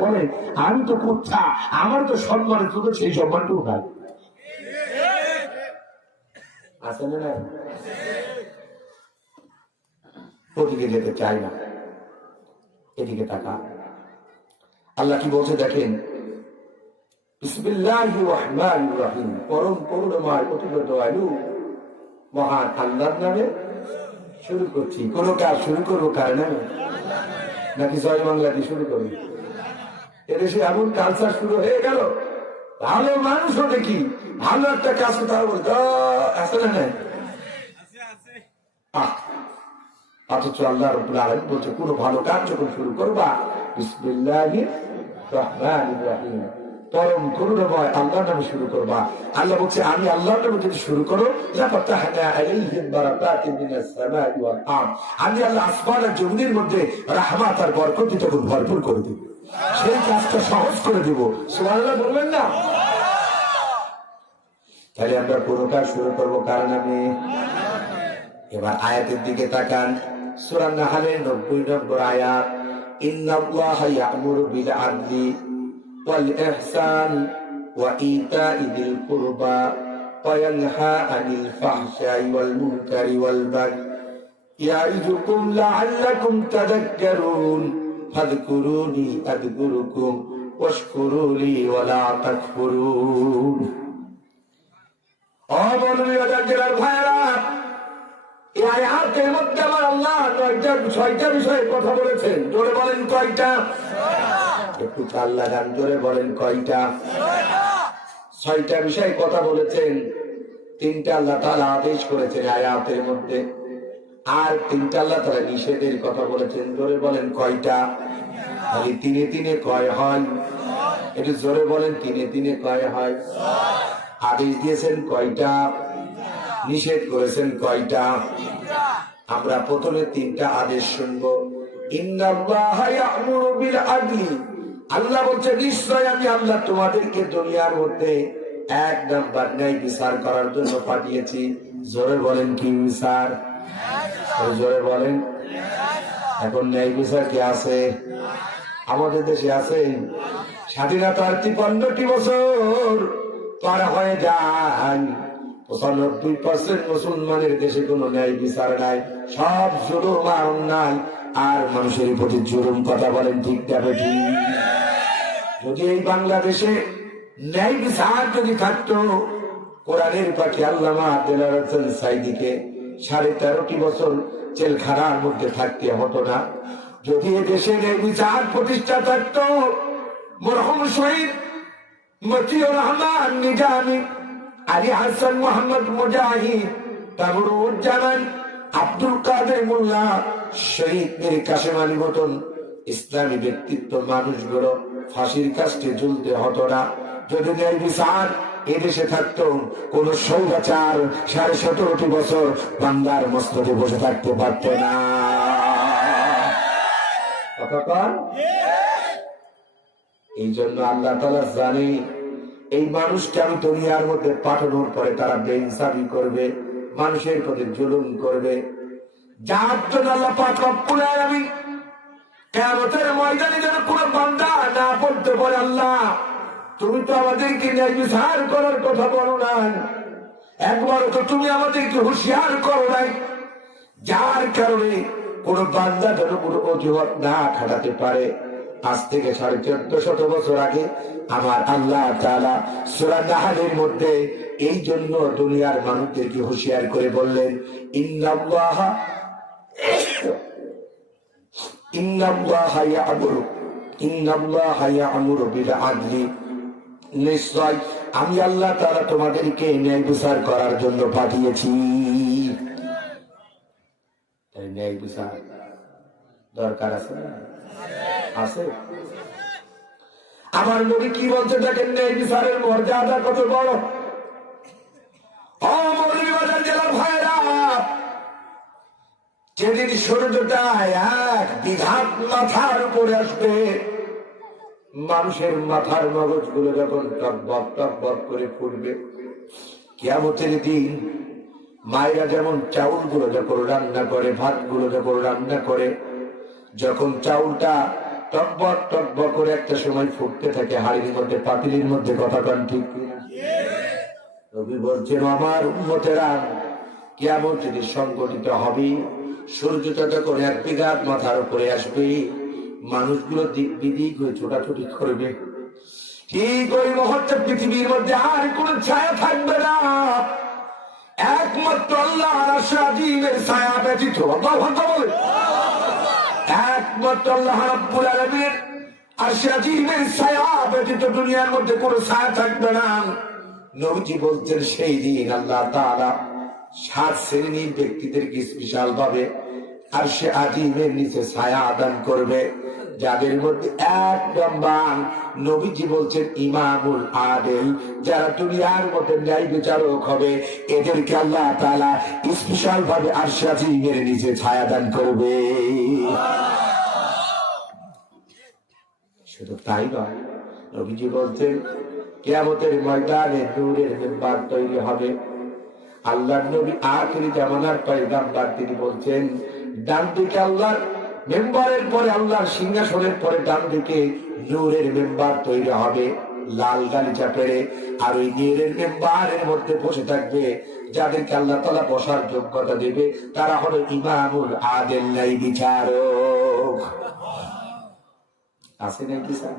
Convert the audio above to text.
বলে, আমি তো কুচ্ছা আমার তো সম্মান তো তো সেই সম্মানটুকু নাই। আছে না? ওদিকে যেতে চাই না। এদিকে তাকা। আল্লাহ কি বলছে দেখেন? শুরু করছি। কোনো কাজ শুরু করব কার নামে? নাকি জয় বাংলা শুরু করব? এদেশে এমন কালচার শুরু হয়ে গেল। ভালো মানুষও দেখি ভালো একটা কাজ করতে হবে আছে না অথচ আল্লাহ আলামিন বলছে, কোনো ভালো কাজ যখন শুরু করবা বিসমিল্লাহির রহমানির রহিম। পরম আল্লাহর নামে শুরু করবা। আল্লাহ বলছে, আমি আল্লাহর নামে যদি শুরু করো আমি আল্লাহ আসমান আর জমিনের মধ্যে রাহমাত আর বরকত তখন ভরপুর করে দেব। সেই কাজটা সহজ করে দেব। সুবহানাল্লাহ, বলবেন না? তাহলে আমরা কোনো কাজ শুরু করব কার নামে? এবার আয়াতের দিকে তাকান। সূরা নাহলের 90 নম্বর আয়াত, ইন্নাল্লাহা ইয়া'মুরু বিল আদলি ওয়াল ইহসান ওয়া ইতাই দিল কুরবা ওয়া ইয়ানহা আনিল ফাহশাই ওয়াল মুনকারি ওয়াল বাগই। আল্লাহ ছয়টা বিষয়ে কথা বলেছেন। জোরে বলেন কয়টা? একটু লাগান, জোরে বলেন কয়টা? ছয়টা বিষয়ে কথা বলেছেন। তিনটা আল্লাহ তালা আদেশ করেছেন আয়াতের মধ্যে। আর তিনটা আল্লাহ তালা নিষেধের কথা বলেছেন। জোরে বলেন কয়টা? খালি তিনে তিনে কয় হয়। একটু জোরে বলেন, তিনে তিনে কয় হয়। আদেশ দিয়েছেন কয়টা? নিষেধ করেছেন কয়টা? আমরা প্রথমে তিনটা আদেশ শুনব। আল্লাহ বলছে, নিশ্চয় আমি আল্লাহ তোমাদেরকে দুনিয়ার মধ্যে এক নাম্বার ন্যায় বিচার করার জন্য পাঠিয়েছি। জোরে বলেন কি বিচার? জোরে বলেন। এখন ন্যায় বিচার কি আছে? আমাদের দেশে আছে স্বাধীনতার তিপান্নটি বছর পার হয়ে যায়। পঁচানব্বই পার্সেন্ট মুসলমানের দেশে কোন ন্যায় বিচার নাই, সব জুলুম আর অন্যায়। আর মানুষের প্রতি জুলুম কথা বলেন ঠিক যাবে ঠিক যদি এই বাংলাদেশে ন্যায় বিচার যদি থাকতো, কোরআনের পাখি আল্লামা সাইদিকে সাড়ে তেরোটি বছর জেলখানার মধ্যে থাকতে হতো না। যদি এ দেশে ন্যায় বিচার প্রতিষ্ঠা থাকতো, মরহম শহীদ মতিউর রহমান, নিজামী আলী হাসান মোহাম্মদ মুজাহিদ আব্দুল কাদের মোল্লা, শহীদ মীর কাসেম আলী মতন ইসলামী ব্যক্তিত্ব মানুষগুলো ফাঁসির কাছে ঝুলতে হতো না। যদি বিচার এদেশে থাকতো কোন সৌরাচার সাড়ে সতেরোটি বছর বাংলার মস্তকে বসে থাকতে পারত না। এই জন্য আল্লাহ তালা জানে, এই মানুষকে আমি দুনিয়ার মধ্যে পাঠানোর পরে তারা বেইনসাফি করবে, মানুষের প্রতি জুলুম করবে। যার জন্য আল্লাহ পাক আলামিন কিয়ামতের ময়দানে যেন কোন বান্দা না পড়তে পারে আল্লাহ। তুমি তো আমাদেরকে বিচার করার কথা বলো নাই। একবার তো তুমি আমাদেরকে হুঁশিয়ার করো নাই। যার কারণে কোন বান্দা যেন কোনো অজুহাত না খাটাতে পারে। আজ থেকে সাড়ে চোদ্দ শত বছর আগে আমার আল্লাহ তাআলা সূরা নাহলের মধ্যে এই জন্য দুনিয়ার মানুষদেরকে হুঁশিয়ার করে বললেন, ইন্নাল্লাহা ইন্নাল্লাহা ইয়া'মুরু ইন্নাল্লাহা ইয়া'মুরু বিল আদলি। নিশ্চয় আমি আল্লাহ তাআলা তোমাদেরকে ন্যায় বিচার করার জন্য পাঠিয়েছি। ন্যায় বিচার দরকার আছে আছে। আমার নবী কি বলছে দেখেন, ন্যায় বিচারের মর্যাদা কত বড়? ও মৌলভীবাজার জেলার ভাইরা যেদিন সূর্যটা এক বিঘাত মাথার উপরে আসবে মানুষের মাথার মগজগুলো যখন টকবক টকবক করে ফুটবে কেয়ামতের দিন মায়েরা যেমন চাউলগুলো যখন রান্না করে ভাতগুলো যখন রান্না করে, যখন চাউলটা টকবক টকবক করে একটা সময় ফুটতে থাকে, হাড়ির মধ্যে, পাতিলির মধ্যে, কথা কান ঠিক? নবী বলছেন, আমার উন্মতেরা কেমন যদি সংগঠিত হবে সূর্যটা যখন এক বিঘাত মাথার উপরে আসবে মানুষগুলো দিক বিদিক হয়ে ছোটাছুটি করবে। ঠিক ওই মুহূর্তে পৃথিবীর মধ্যে আর কোন ছায়া থাকবে না। একমাত্র আল্লাহ রাশাদিনের ছায়া ব্যতীত একমাত্র আল্লাহ রাব্বুল আলামিনের আরশাদিনের ছায়া ব্যতীত দুনিয়ার মধ্যে কোনো ছায়া থাকবে না। নবীজি বলছেন, সেই দিন আল্লাহ তাআলা সাত শ্রেণির ব্যক্তিদেরকে স্পেশাল ভাবে আর সে আজিমের নিচে ছায়া আদান করবে, যাদের মধ্যে এক নম্বর নবীজি বলছেন, ইমামুল আদেল, যারা দুনিয়ার মধ্যে ন্যায় বিচারক হবে, এদেরকে আল্লাহ তাআলা স্পেশাল ভাবে আর সে আজিমের নিচে ছায়া দান করবে। শুধু তাই নয়, নবীজি বলছেন, কেয়ামতের ময়দানে নূরের মেম্বার তৈরি হবে। আল্লাহ নবী আখরি জামানার পয়গাম্বার তিনি বলছেন ডান দিকে আল্লাহর মেম্বারের পরে আল্লাহর সিংহাসনের পরে ডান দিকে নূরের মেম্বার তৈরি হবে, লাল গালিচা পেড়ে, আর ওই নূরের মেম্বারের মধ্যে বসে থাকবে, যাদেরকে আল্লাহ তালা বসার যোগ্যতা দেবে, তারা হলো ইমামুল আদেল নাই বিচারক আছে নাকি স্যার?